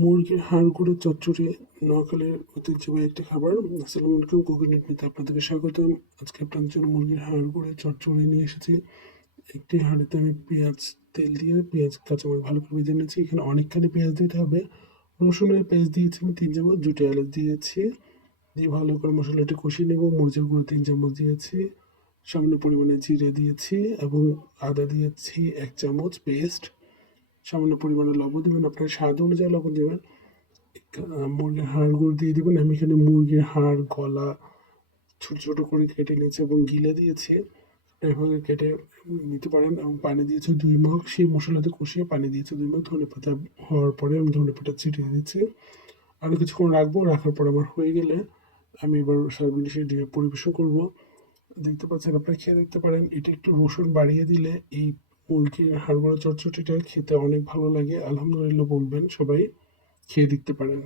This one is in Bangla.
মুরগির হাড় গুঁড়োর চচ্চড়ি নোয়াখালীর ঐতিহ্যবাহী একটি খাবার। আসসালামু আলাইকুম, কুকিং নিতে আপনাদেরকে স্বাগতম। আজকে আপনাদের জন্য মুরগির হাড় গুঁড়োর চচ্চড়ি নিয়ে এসেছি। একটি হাঁড়িতে আমি পেঁয়াজ তেল দিয়ে পেঁয়াজ কাঁচামরিচ ভালো করে ভেজে নিয়েছি। এখানে অনেকখানি পেঁয়াজ দিতে হবে। রসুনের পেস্ট দিয়েছি আমি 3 চামচ, দুটো এলাচ দিয়েছি, দিয়ে ভালো করে মশলাটি কষিয়ে নেব। মরিচের গুঁড়ো 3 চামচ দিয়েছি, সামান্য পরিমাণে জিরে দিয়েছি এবং আদা দিয়েছি 1 চামচ পেস্ট। সামান্য পরিমাণে লবণ দেবেন, আপনার স্বাদ অনুযায়ী লবণ দেবেন। মুরগির হাড়গুলো দিয়ে দিবেন। আমি এখানে মুরগির হাড়, গলা ছোট ছোট করে কেটে নিয়েছি এবং গিলে দিয়েছি। এভাবে কেটে নিতে পারেন এবং পানি দিয়েছি 2 মগ। সেই মশলাতে কষিয়ে পানি দিয়েছি 2 মগ। ধনেপাতা হওয়ার পরে আমি ধনেপাতা ছিটিয়ে দিচ্ছি। আরও কিছুক্ষণ রাখবো। রাখার পর আমার হয়ে গেলে আমি এবার সার্ভিং ডিশে দিয়ে পরিবেশন করব। দেখতে পাচ্ছেন, আপনারা খেয়ে দেখতে পারেন। এটা একটু রসুন বাড়িয়ে দিলে এই মুরগির হাড় গুঁড়ো চচ্চড়িটা খেতে অনেক ভালো লাগে। আলহামদুলিল্লাহ বলবেন সবাই, খেয়ে দেখতে পারেন।